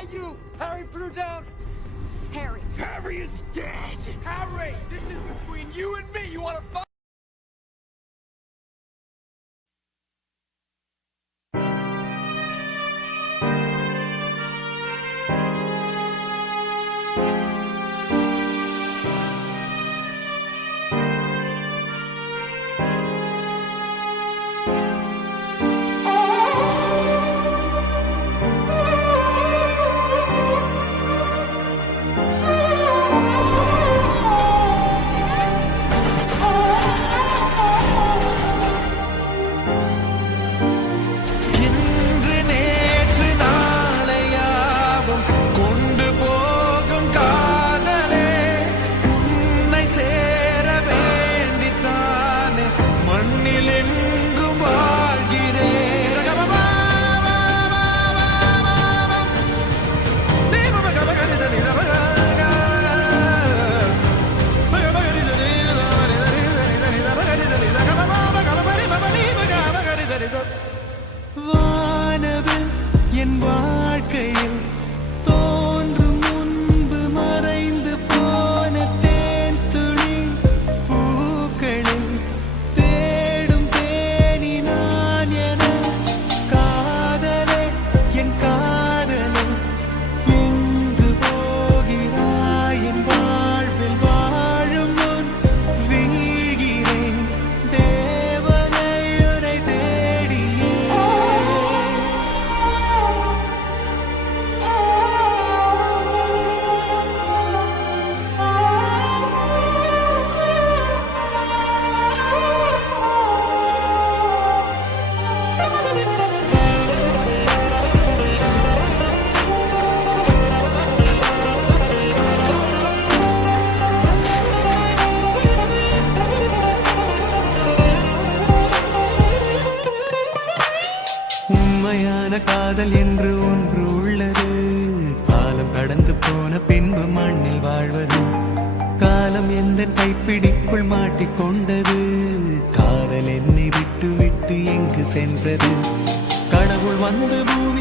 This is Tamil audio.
not you! Harry flew down! Harry. Harry is dead! Harry! This is between you and me! You wanna fight? வானவில் என் வாழ்க்கையில் தோன்றும் முன்பு மறைந்து போன தேன் துளி பூக்களில் தேடும் தேனி நான் என காதலே என் காதலே எங்கு போகிறாய் என் வாழ்வில் வாழும் முன் வீழ்கிறேன் தேவனை உனை தேடியே உண்மையான காதல் என்று ஒன்று உள்ளது காலம் கடந்து போன பின்பு மண்ணில் வாழ்வது காலம் எந்த கைப்பிடிக்குள் மாட்டிக்கொண்டது காதல் என்னை விட்டு விட்டு எங்கு சென்றது கடவுள் வந்து பூமி